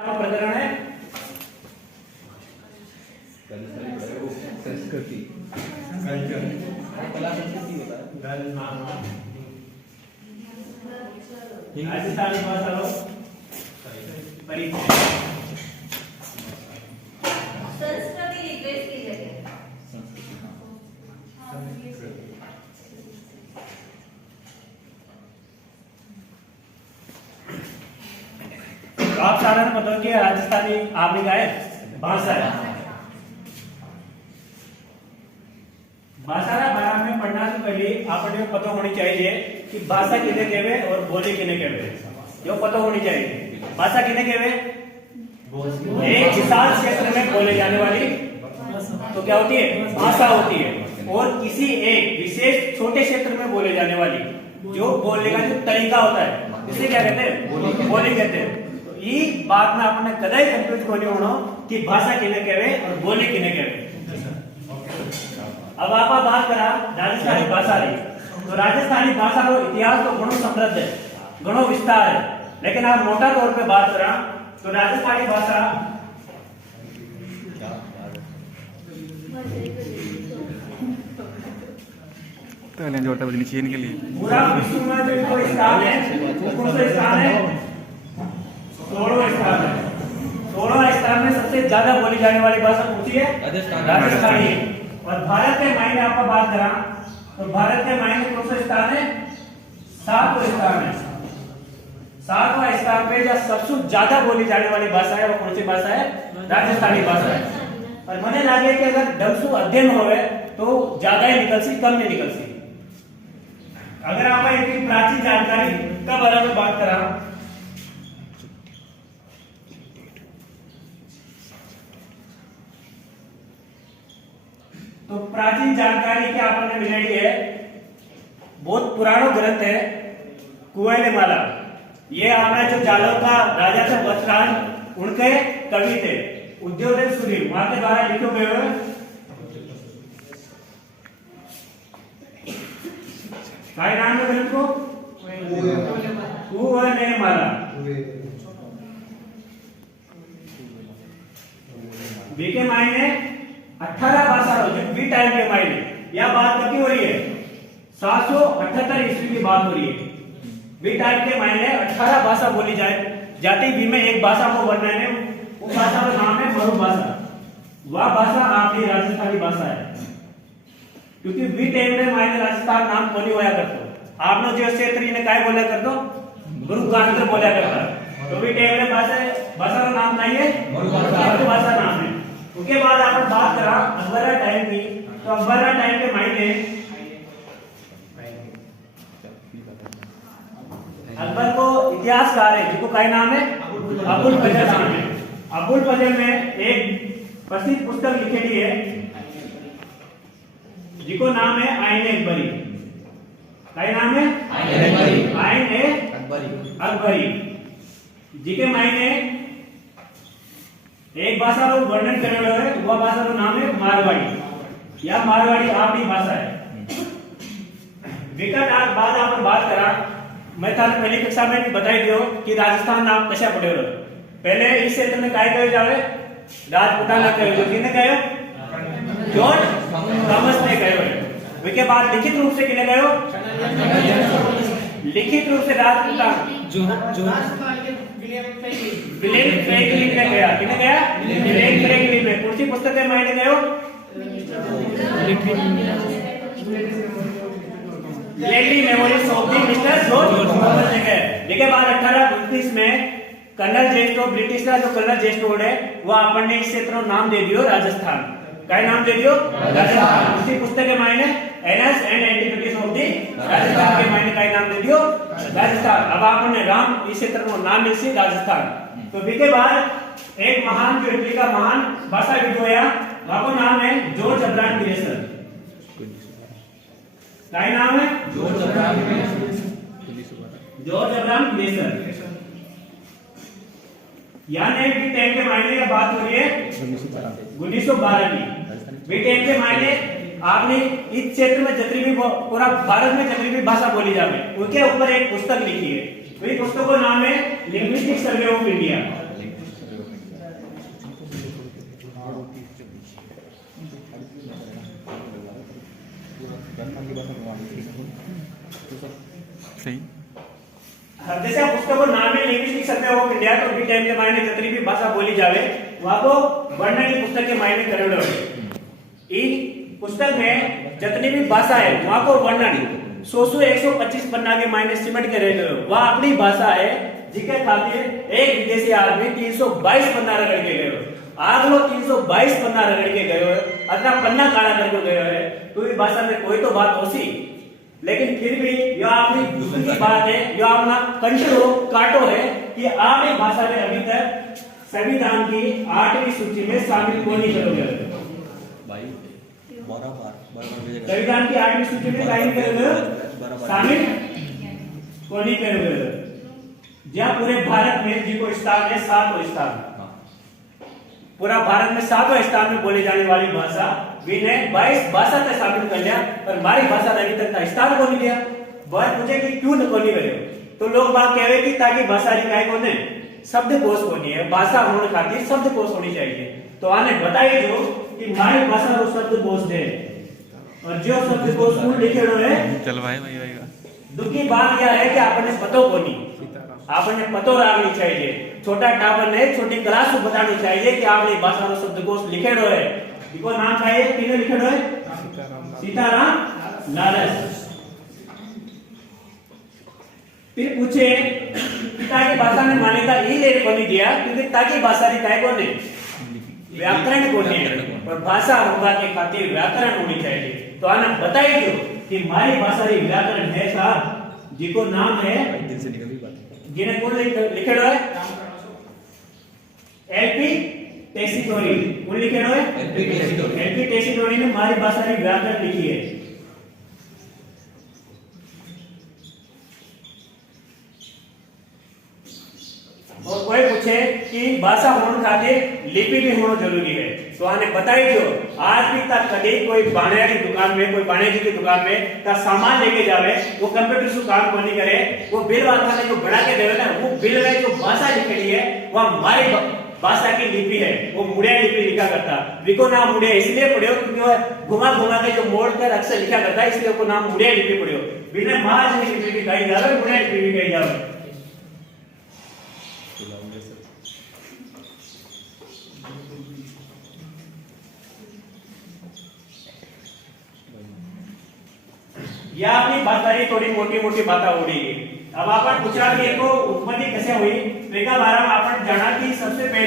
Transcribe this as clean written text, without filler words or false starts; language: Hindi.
प्रकरण है संस्कृति कला संस्कृति होता है। राजस्थानी भाषा लो परिचय संस्कृति रिक्वेस्ट की जगह तो आप साधारण बताओ कि राजस्थानी आपने कहा है भाषा है। भाषा ना बारे में पढ़ना से पहले आपने पता होनी चाहिए कि भाषा किने कहवे और बोली किने कहवे। जो पता होनी चाहिए भाषा किने कहवे, एक विशाल क्षेत्र में बोले जाने वाली तो क्या होती है भाषा होती है, और किसी एक विशेष छोटे क्षेत्र में बोले जाने वाली जो बोलने का जो तरीका होता है इसे क्या कहते हैं बोली कहते हैं। तो ये बात में आपने कदाई कंफ्यूज कोनी होना कि भाषा किने कहवे और बोली किने कहवे। अब आप बात करा राजस्थानी भाषा री, तो राजस्थानी भाषा रो इतिहास तो घणो समृद्ध है, घणो विस्तार है, लेकिन आप मोटा तौर पे बात करा तो राजस्थानी भाषा जोड़ता बजनी चाहिए इनके लिए पूरा विश्व में जो कोई स्थान है वो कौन सा स्थान है, 16वां स्थान है। 16वां स्थान में सबसे ज्यादा बोली जाने वाली भाषा कौन सी है, राजस्थानी है। और भारत के मायने आपका बात करा तो भारत के मायने कौन सा स्थान है, 7वां स्थान है। 7वां स्थान पे जो सबसे ज्यादा बोली जाने वाली भाषा है वो कौन सी भाषा है, राजस्थानी भाषा है। और मुझे लगे कि अगर ढंग से अध्ययन होवे तो ज्यादा ही निकल सी, कम नहीं निकल सी। अगर आप एक प्राचीन जानकारी का बारे में बात करा तो प्राचीन जानकारी क्या आपने मिलेगी है, बहुत पुराना ग्रंथ है कुवैलमाला। ये हमारा जो जालौर का राजा थे वत्सराज उनके कवि थे उद्योधन सूर्य, वहां के द्वारा लिखे हुए काय नाम है ग्रंथ को, कुवैलमाला। बी के मायने 18 भाषा बी टाइम के मायने यह बात कब की हो रही है, 778 ईस्वी की बात हो रही है। बी टाइम के मायने 18 भाषा बोली जाती बी में एक भाषा को वर्णन है, वो भाषा का नाम है मरु भाषा। वह भाषा आपकी राजस्थानी भाषा है, क्योंकि बी टाइम में मायने राजस्थान नाम कोनी होया करतो। आपने जो क्षेत्र ने काय बोला करतो, गुरुग्राम बोला करता, तो बी टाइम में भाषा का नाम नहीं है, मरु भाषा नाम है। उसके बाद आप बात करा अकबरा टाइम की, तो अकबरा टाइम के मायने अकबर को इतिहासकार है जिसको क्या नाम है, अबुल फजल नाम है। अबुल फजल में एक प्रसिद्ध पुस्तक लिखेली है जिसको नाम है आईन अकबरी। क्या नाम है, आईन अकबरी, जिसके मायने एक भाषा रो वर्णन करेलो है, वह भाषा रो नाम है मारवाड़ी। यह मारवाड़ी आपकी भाषा है। विकट आज बाद आपन बात करा, मैं थाने पहली कक्षा में भी बताई दियो कि राजस्थान नाम कैसे पड़े रो। पहले इस क्षेत्र में काय कहे जावे, राजपूताना कहे, जो किने कहे, जॉन थॉमस ने कहे। उसके बाद लिखित रूप से किने कहे, लिखित रूप से राजपूताना विलियम फ्रैंकलिन ने गया, किने गया, विलियम फ्रैंकलिन ने कौन सी पुस्तक के मायने गयो, lately memories of the mister George Thomas ने गया। देखिए बाद 1829 में कर्नल जेस्टो ब्रिटिश का जो कर्नल जेस्टो है वो आपने इस क्षेत्र का नाम दे दियो राजस्थान। क्या नाम दे दियो, राजस्थान। उसी पुस्तक के मायने NS and antiquities of the Rajasthan के मायने क्या नाम दे दियो, राजस्थान। अब आपने राम इस क्षेत्र को नाम मिल सी राजस्थान। तो बीके बाद एक महान जो इटली का महान भाषाविद होया, वहां नाम है जॉर्ज अब्राहम ग्रेसर। क्या नाम है, जॉर्ज अब्राहम ग्रेसर। यानी बी टाइम के मायने या बात हो रही है 1912 की। बी टाइम के मायने आपने इस क्षेत्र में जितनी भी पूरा भारत में जितनी भी भाषा बोली जावे उनके ऊपर एक पुस्तक लिखी है। वही पुस्तक का नाम है लिंग्विस्टिक सर्वे ऑफ इंडिया। सही जैसे आप पुस्तक को नाम में इंग्लिश लिख सकते हो इंडिया तो बी टाइम के मायने जितनी भी भाषा बोली जावे वहां को वर्णन की पुस्तक के मायने करेड़ो है। इन पुस्तक में जितनी भी भाषा है वहां को वर्णन 100-125 पन्ना के मायने सिमट के रह गए वह अपनी भाषा है जिसके खातिर एक विदेशी आदमी 322 पन्ना रगड़ के गए आग लो 322 पन्ना रगड़ के गए अतना पन्ना काला करके गए है तो ये भाषा में कोई तो बात होसी लेकिन फिर भी यह अपनी दुख की बात है यह अपना कंट्रो काटो है कि आप एक भाषा में अभी तक संविधान की 8वीं सूची में शामिल क्यों नहीं करोगे भाई संविधान की 8वीं सूची में काहे नहीं करोगे शामिल क्यों नहीं करोगे जहाँ पूरे भारत में जिसको स्थान है 7वां स्थान पूरा भारत में 7वां स्थान में बोली जाने वाली भाषा ने 22 भाषा तक शामिल कर लिया और हमारी भाषा ने अभी तक का स्थान को नहीं दिया बात पूछे कि क्यों को नहीं करे तो लोग बात कह रहे कि ताकि भाषा रिकाय को ने शब्दकोश होनी है भाषा होने खातिर शब्दकोश होनी चाहिए तो आने बताइए जो कि हमारी भाषा को शब्दकोश दे और जो शब्दकोश में लिखे हुए है चल भाई दुख की बात यह है कि आपने पतो को नहीं आपने पतो रखनी चाहिए छोटा टावर ने छोटी क्लास को बतानी चाहिए कि आपने भाषा में शब्दकोश लिखे हुए है इको नाम चाहिए किने लिखे हुए सीताराम लारस फिर पूछे पिता की भाषा में मान्यता ये बनी दिया क्योंकि ताकि भाषा रिकाय को नहीं व्याकरण को नहीं और भाषा होगा के खातिर व्याकरण होनी चाहिए तो आना बताइए जो कि हमारी भाषा री व्याकरण है साहब जिको नाम है जिन्हें कौन लिखे हुए एलपी टेसिटोरी कौन लिखे हुए एलपी टेसिटोरी ने हमारी भाषा री व्याकरण लिखी है और कोई पूछे कि भाषा होने खातिर लिपि भी होना जरूरी है तो आने बताइए जो आज भी तक कभी कोई बाणे की दुकान में कोई बाणे जी की दुकान में का सामान लेके जावे वो कंप्यूटर से काम को नहीं करे वो बिल वाले जो बना के देवे ना वो बिल में जो भाषा लिखी है वो हमारी भाषा की लिपि है वो मुड़िया लिपि लिखा करता विको नाम मुड़िया इसलिए पढ़ियो क्योंकि वो घुमा घुमा के जो मोड़ कर अक्सर लिखा करता है इसलिए वो नाम मुड़िया लिपि पढ़ियो बिना महाज की लिपि भी कही जावे मुड़िया लिपि भी कही जावे या अपनी भाषा थोड़ी मोटी मोटी बात उड़ी अब आपण पूछा कि उत्पत्ति कैसे हुई वेगा बारे में आपण जाना कि सबसे पहले